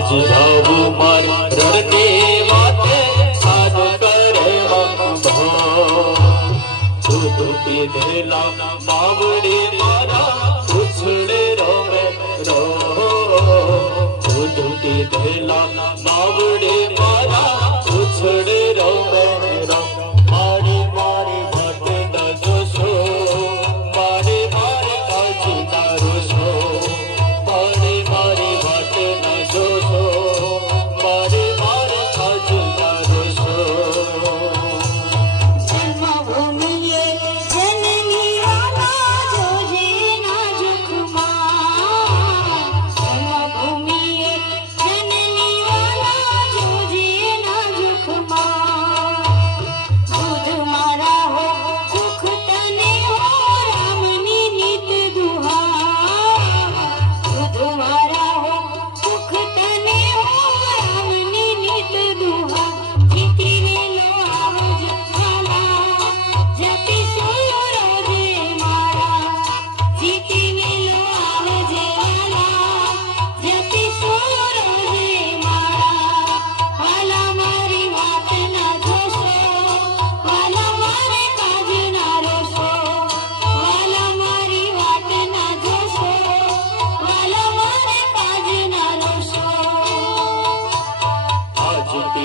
આજ જાવું માર રડતે માતે સાદ કરેવા તો તું પીધેલા બાવરે મારા ઉછળે બાવડે મારા ઉછળે રમે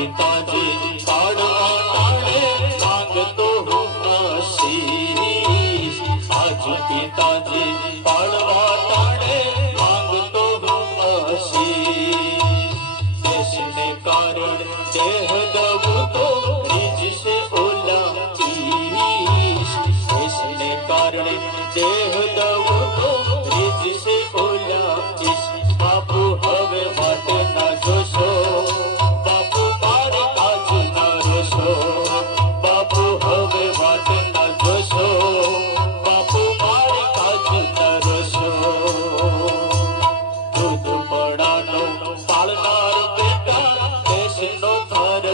પિતાજી સાડા તાળે માંગતો હું નસીશ આજ પિતાજી પાડવા તાળે માંગતો હું નસીશ દેશને કારણ દેહ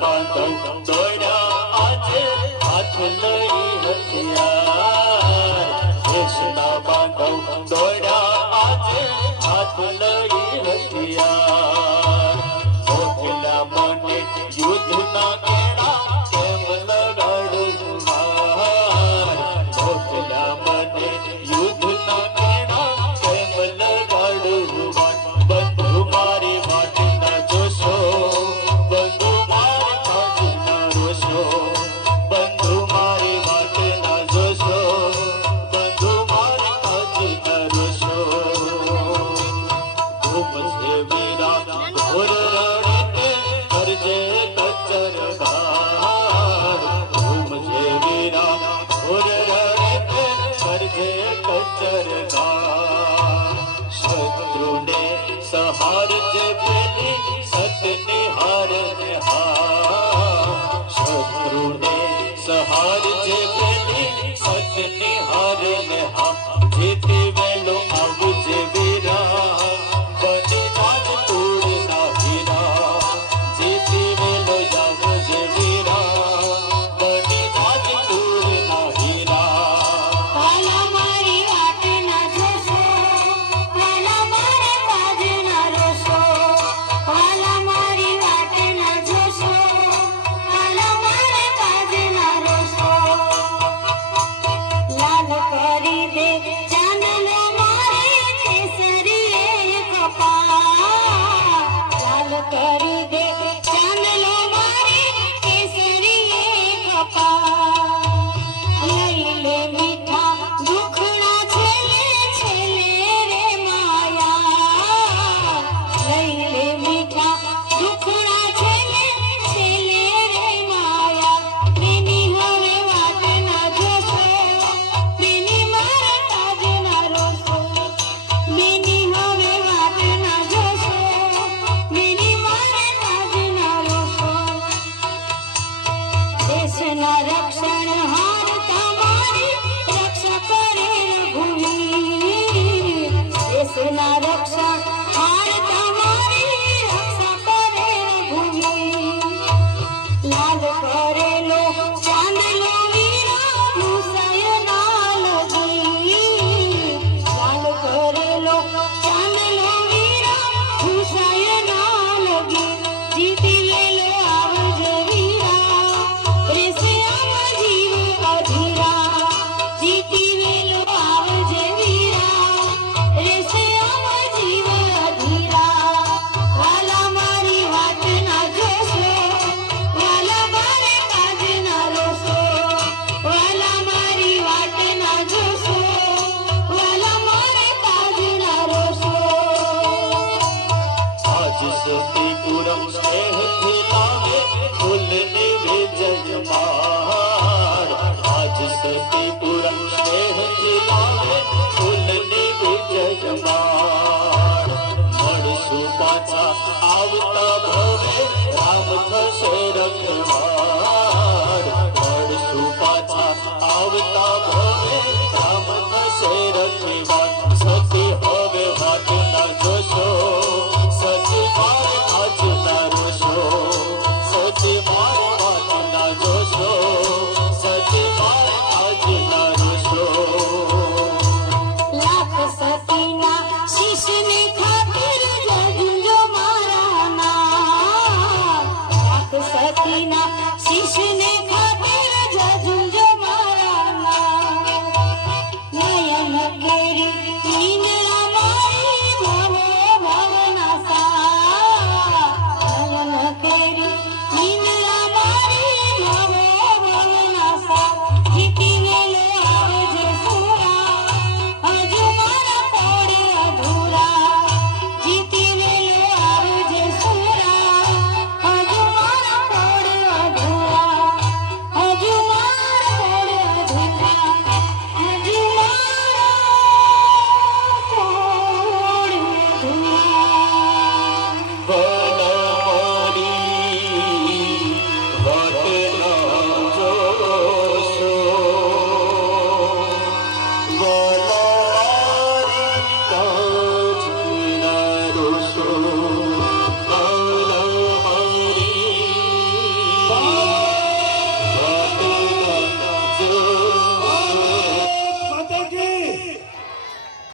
Bumbo, સહાર જે સત નિહાર ને હા જેતે વેલો આવ कृष्ण रक्षण